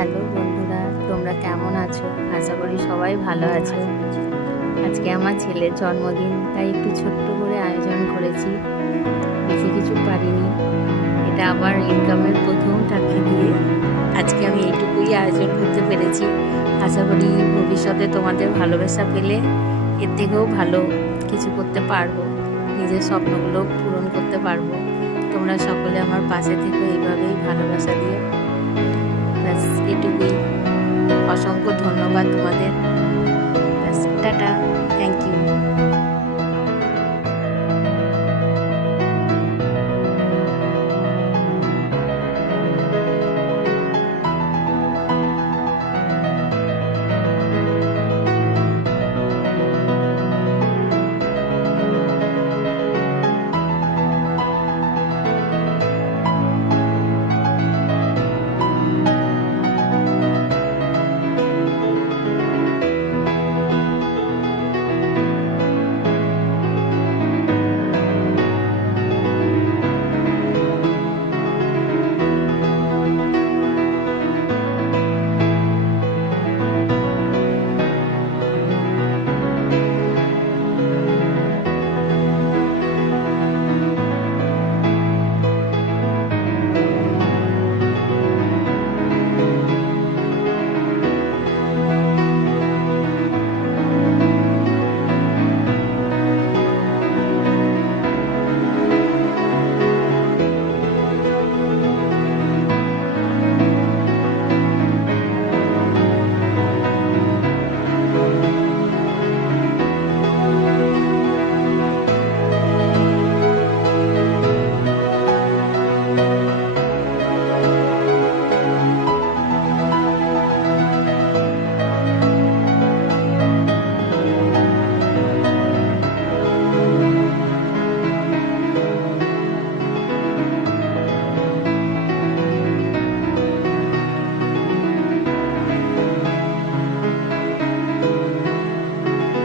Hello বন্ধুরা, তোমরা কেমন আছো? আশা করি সবাই ভালো আছো। আজকে আমার ছেলের জন্মদিন, তাই একটু ছোট্ট করে আয়োজন করেছি। বেশি কিছু পারিনি, এটা আমার ইনকামের প্রথম টাকা দিয়ে আজকে আমি এইটুকুই আয়োজন করতে পেরেছি। আশা করি ভবিষ্যতে তোমাদের ভালোবাসা পেলে এর থেকেও ভালো কিছু করতে পারবো, নিজের স্বপ্নগুলো পূরণ করতে পারবো। তোমরা সকলে আমার পাশে থেকে এইভাবেই ভালোবাসা দিয়ে। ব্যাস এটুকুই। অসংখ্য ধন্যবাদ তোমাদের। ব্যাস, টাটা, থ্যাংক ইউ।